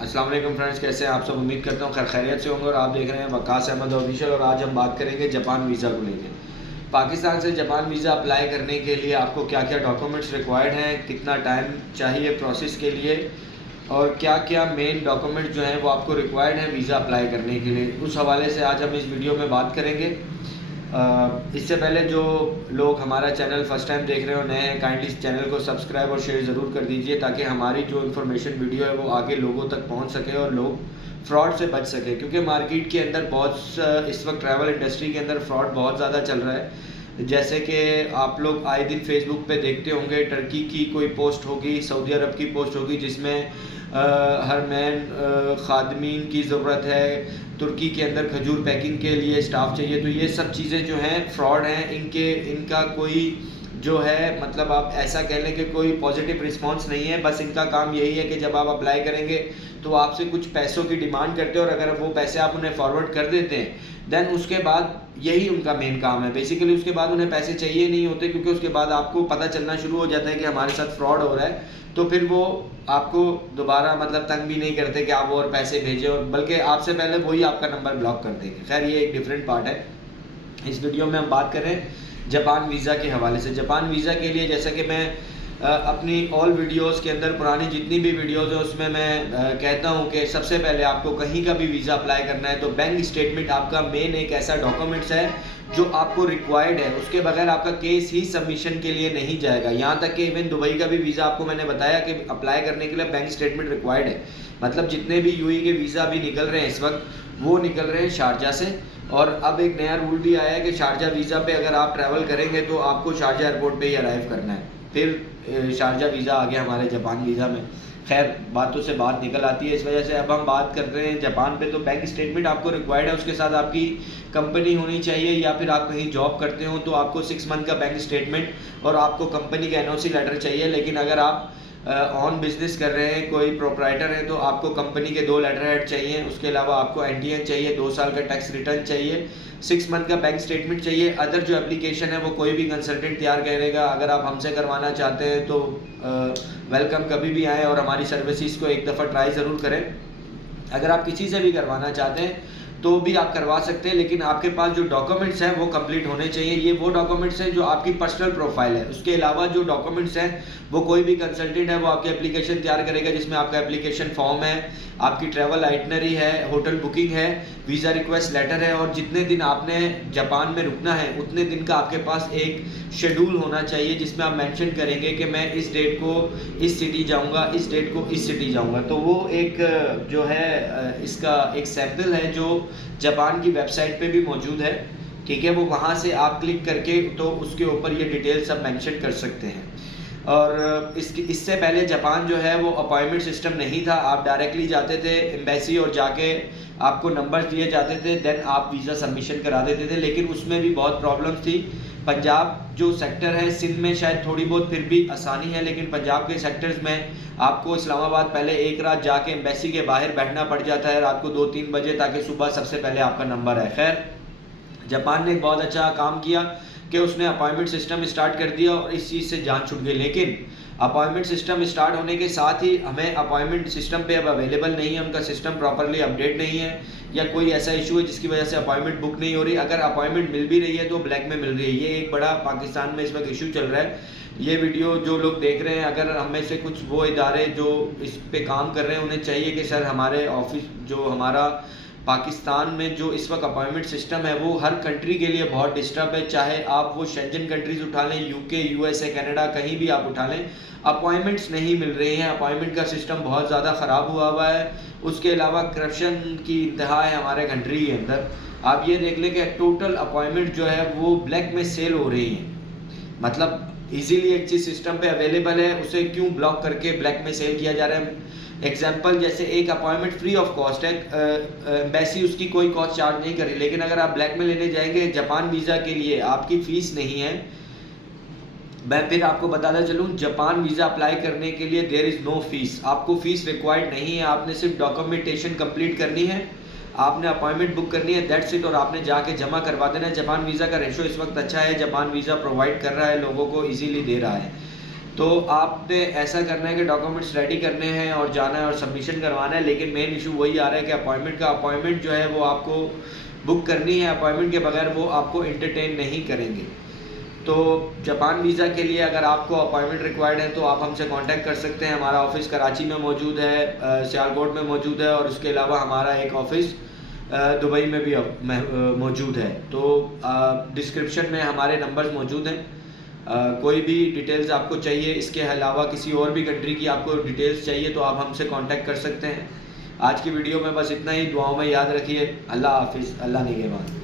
अस्सलाम वालेकुम फ्रेंड्स, कैसे हैं आप सब। उम्मीद करता हूँ खैर खैरियत से होंगे और आप देख रहे हैं वकास अहमद ऑफिशियल। और आज हम बात करेंगे जापान वीज़ा को लेकर। पाकिस्तान से जापान वीज़ा अप्लाई करने के लिए आपको क्या क्या डॉक्यूमेंट्स रिक्वायर्ड हैं, कितना टाइम चाहिए प्रोसेस के लिए और क्या क्या मेन डॉक्यूमेंट जो हैं वो आपको रिक्वायर्ड हैं वीज़ा अप्लाई करने के लिए, उस हवाले से आज हम इस वीडियो में बात करेंगे। इससे पहले जो लोग हमारा चैनल फर्स्ट टाइम देख रहे हो, नए हैं, काइंडली इस चैनल को सब्सक्राइब और शेयर ज़रूर कर दीजिए ताकि हमारी जो इन्फॉर्मेशन वीडियो है वो आगे लोगों तक पहुंच सके और लोग फ्रॉड से बच सके। क्योंकि मार्केट के अंदर बहुत इस वक्त ट्रैवल इंडस्ट्री के अंदर फ्रॉड बहुत ज़्यादा चल रहा है। जैसे कि आप लोग आए दिन फेसबुक पे देखते होंगे, टर्की की कोई पोस्ट होगी, सऊदी अरब की पोस्ट होगी जिसमें हर मैन खादमीन की ज़रूरत है, तुर्की के अंदर खजूर पैकिंग के लिए स्टाफ चाहिए। तो ये सब चीज़ें जो हैं फ्रॉड हैं। इनका कोई जो है मतलब आप ऐसा कह लें कि कोई पॉजिटिव रिस्पांस नहीं है। बस इनका काम यही है कि जब आप अप्लाई करेंगे तो आपसे कुछ पैसों की डिमांड करते हैं और अगर वो पैसे आप उन्हें फॉरवर्ड कर देते हैं देन उसके बाद यही उनका मेन काम है बेसिकली। उसके बाद उन्हें पैसे चाहिए नहीं होते क्योंकि उसके बाद आपको पता चलना शुरू हो जाता है कि हमारे साथ फ्रॉड हो रहा है। तो फिर वो आपको दोबारा मतलब तंग भी नहीं करते कि आप और पैसे भेजें, और बल्कि आपसे पहले वही आपका नंबर ब्लॉक कर देंगे। खैर ये एक डिफरेंट पार्ट है। इस वीडियो में हम बात करें जापान वीज़ा के हवाले से। जापान वीज़ा के लिए जैसा कि मैं अपनी ऑल वीडियोस के अंदर पुरानी जितनी भी वीडियोस हैं उसमें मैं कहता हूं कि सबसे पहले आपको कहीं का भी वीज़ा अप्लाई करना है तो बैंक स्टेटमेंट आपका मेन एक ऐसा डॉक्यूमेंट्स है जो आपको रिक्वायर्ड है। उसके बगैर आपका केस ही सबमिशन के लिए नहीं जाएगा। यहाँ तक कि इवन दुबई का भी वीज़ा आपको मैंने बताया कि अप्लाई करने के लिए बैंक स्टेटमेंट रिक्वायर्ड है। मतलब जितने भी यूएई के वीज़ा अभी निकल रहे हैं इस वक्त वो निकल रहे हैं शारजा से। और अब एक नया रूल भी आया है कि शारजा वीज़ा पे अगर आप ट्रैवल करेंगे तो आपको शारजा एयरपोर्ट पे ही अराइव करना है। फिर शारजा वीज़ा आ गया हमारे जापान वीज़ा में। खैर बातों से बात निकल आती है, इस वजह से अब हम बात कर रहे हैं जापान पे। तो बैंक स्टेटमेंट आपको रिक्वायर्ड है, उसके साथ आपकी कंपनी होनी चाहिए या फिर आप कहीं जॉब करते हो तो आपको 6 मंथ का बैंक स्टेटमेंट और आपको कंपनी का एनओसी लेटर चाहिए। लेकिन अगर आप ऑन बिजनेस कर रहे हैं, कोई प्रोप्राइटर है, तो आपको कंपनी के 2 लेटर हेड चाहिए। उसके अलावा आपको एनटीएन चाहिए, 2 साल का टैक्स रिटर्न चाहिए, 6 मंथ का बैंक स्टेटमेंट चाहिए। अदर जो एप्लीकेशन है वो कोई भी कंसल्टेंट तैयार करेगा। अगर आप हमसे करवाना चाहते हैं तो वेलकम, कभी भी आएँ और हमारी सर्विसेज को एक दफ़ा ट्राई ज़रूर करें। अगर आप किसी से भी करवाना चाहते हैं तो भी आप करवा सकते हैं, लेकिन आपके पास जो डॉक्यूमेंट्स हैं वो कंप्लीट होने चाहिए। ये वो डॉक्यूमेंट्स हैं जो आपकी पर्सनल प्रोफाइल है। उसके अलावा जो डॉक्यूमेंट्स हैं वो कोई भी कंसल्टेंट है वो आपकी एप्लीकेशन तैयार करेगा जिसमें आपका एप्लीकेशन फॉर्म है, आपकी ट्रैवल आइटनरी है, होटल बुकिंग है, वीज़ा रिक्वेस्ट लेटर है और जितने दिन आपने जापान में रुकना है उतने दिन का आपके पास एक शेड्यूल होना चाहिए जिसमें आप मेंशन करेंगे कि मैं इस डेट को इस सिटी जाऊंगा, इस डेट को इस सिटी जाऊंगा। तो वो एक जो है इसका एक सैंपल है जो जापान की वेबसाइट पे भी मौजूद है। ठीक है, वो वहाँ से आप क्लिक करके तो उसके ऊपर ये डिटेल सब मेंशन कर सकते हैं। और इससे पहले जापान जो है वो अपॉइंटमेंट सिस्टम नहीं था। आप डायरेक्टली जाते थे एम्बेसी और जाके आपको नंबर दिए जाते थे, देन आप वीज़ा सबमिशन करा देते थे। लेकिन उसमें भी बहुत प्रॉब्लम्स थी। पंजाब जो सेक्टर है, सिंध में शायद थोड़ी बहुत फिर भी आसानी है, लेकिन पंजाब के सेक्टर्स में आपको इस्लामाबाद पहले एक रात जाके एम्बेसी के बाहर बैठना पड़ जाता है रात को 2-3 बजे ताकि सुबह सबसे पहले आपका नंबर है। खैर जापान ने एक बहुत अच्छा काम किया कि उसने अपॉइंटमेंट सिस्टम स्टार्ट कर दिया और इस चीज़ से जान छूट गई। लेकिन अपॉइंटमेंट सिस्टम स्टार्ट होने के साथ ही हमें अपॉइंटमेंट सिस्टम पे अब अवेलेबल नहीं है, उनका सिस्टम प्रॉपरली अपडेट नहीं है या कोई ऐसा इशू है जिसकी वजह से अपॉइंटमेंट बुक नहीं हो रही। अगर अपॉइंटमेंट मिल भी रही है तो ब्लैक में मिल रही है। ये एक बड़ा पाकिस्तान में इस वक्त इशू चल रहा है। ये वीडियो जो लोग देख रहे हैं, अगर हम में से कुछ वो इदारे जो इस पे काम कर रहे हैं उन्हें चाहिए कि सर हमारे ऑफिस जो हमारा पाकिस्तान में जो इस वक्त अपॉइंटमेंट सिस्टम है वो हर कंट्री के लिए बहुत डिस्टर्ब है। चाहे आप वो शेंजन कंट्रीज उठा लें, यूके, यूएसए, कनाडा, कहीं भी आप उठा लें, अपॉइंटमेंट्स नहीं मिल रही हैं। अपॉइंटमेंट का सिस्टम बहुत ज़्यादा ख़राब हुआ है। उसके अलावा करप्शन की इंतहा है हमारे कंट्री के अंदर। आप ये देख लें कि टोटल अपॉइंटमेंट जो है वो ब्लैक में सेल हो रही है। मतलब इजीली एक चीज़ सिस्टम पे अवेलेबल है उसे क्यों ब्लॉक करके ब्लैक में सेल किया जा रहा है। एग्जाम्पल जैसे एक अपॉइंटमेंट फ्री ऑफ कॉस्ट है, एम्बेसी उसकी कोई कॉस्ट चार्ज नहीं करी, लेकिन अगर आप ब्लैक में लेने जाएंगे जापान वीज़ा के लिए आपकी फ़ीस नहीं है। मैं फिर आपको बताना चलूँ, जापान वीज़ा अप्लाई करने के लिए देयर इज़ नो फीस। आपको फ़ीस रिक्वायर्ड नहीं है, आपने सिर्फ डॉक्यूमेंटेशन कंप्लीट करनी है, आपने अपॉइंटमेंट बुक करनी है, दैट्स इट, और आपने जाके जमा करवा देना है। जापान वीज़ा का रेशो इस वक्त अच्छा है, जापान वीज़ा प्रोवाइड कर रहा है, लोगों को इजीली दे रहा है। तो आपने ऐसा करना है कि डॉक्यूमेंट्स रेडी करने हैं और जाना है और सबमिशन करवाना है, लेकिन मेन इशू वही आ रहा है कि अपॉइंटमेंट जो है वो आपको बुक करनी है, अपॉइंटमेंट के बगैर वो आपको एंटरटेन नहीं करेंगे। तो जापान वीज़ा के लिए अगर आपको अपॉइंटमेंट रिक्वायर्ड है तो आप हमसे कांटेक्ट कर सकते हैं। हमारा ऑफिस कराची में मौजूद है, सियालकोट में मौजूद है, और उसके अलावा हमारा एक ऑफिस दुबई में भी मौजूद है। तो डिस्क्रिप्शन में हमारे नंबर्स मौजूद हैं। कोई भी डिटेल्स आपको चाहिए, इसके अलावा किसी और भी कंट्री की आपको डिटेल्स चाहिए तो आप हमसे कांटेक्ट कर सकते हैं। आज की वीडियो में बस इतना ही। दुआओं में याद रखिए। अल्लाह हाफिज़। अल्लाह निगहबान।